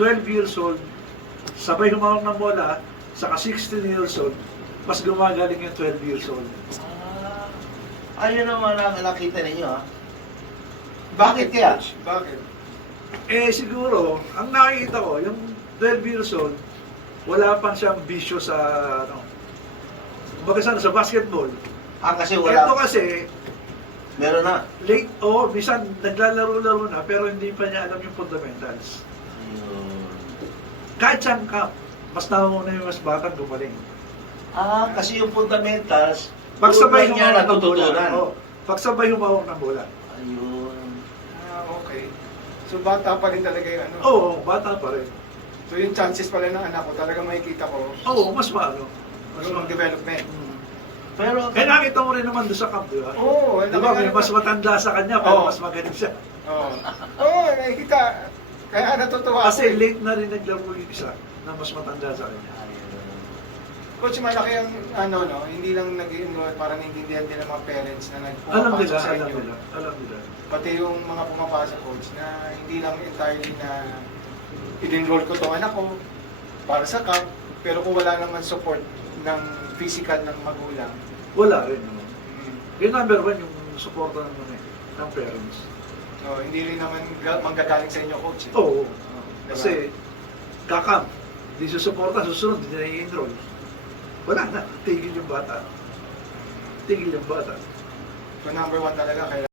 12 years old, sabay humawak ng bola, saka 16 years old, mas gumagaling yung 12 years old. Ayun naman ang nakita ninyo, ha? Bakit kaya? Coach? Bakit? Eh siguro, ang nakikita ko, yung 12 years old, wala pa siyang bisyo sa, ano, kumbaga sana, sa basketball. Kasi Ito wala. kasi, Meron na. late, minsan naglalaro-laro na, pero hindi pa niya alam yung fundamentals. Kahit siyang camp, mas nauna yung mas batang gumaling. Kasi yung fundamentals, Pagsabay doon niya humawak ng bola. natututunan. Pagsabay humawak ng bola. Ayun. Okay. So bata pa rin talaga yung ano. Oo, bata pa rin. So yung chances pala ng anak ko, talaga makikita ko, Oo, mas maano. Mas yung development. Pero, Eh nakita mo rin naman doon sa camp, di ba? Oo, Di ba, may mas matanda sa kanya, pero mas magaling siya. Oo, nakikita. Kaya natutuwa Kasi ako. late na rin naglaro yung isa na mas matanda sa kanya. Coach, malaki ang ano, no? Hindi lang nag-enroll para naiintindihan din ng mga parents na Alam nagpapasok nila, sa alam inyo. nila, alam nila. Pati yung mga pumapasok, coach, na hindi lang entirely na in-enroll ko tong anak ko para sa camp, pero kung wala naman support ng physical ng magulang. Wala rin. No? Yung number one, yung suporta naman ng parents. No, hindi rin naman manggagaling sa inyo, coach. Oo. Kasi, kakam, hindi susuporta, susunod, hindi na i-enroll. Wala na, tigil yung bata. Tigil yung bata. So number one talaga, kailangan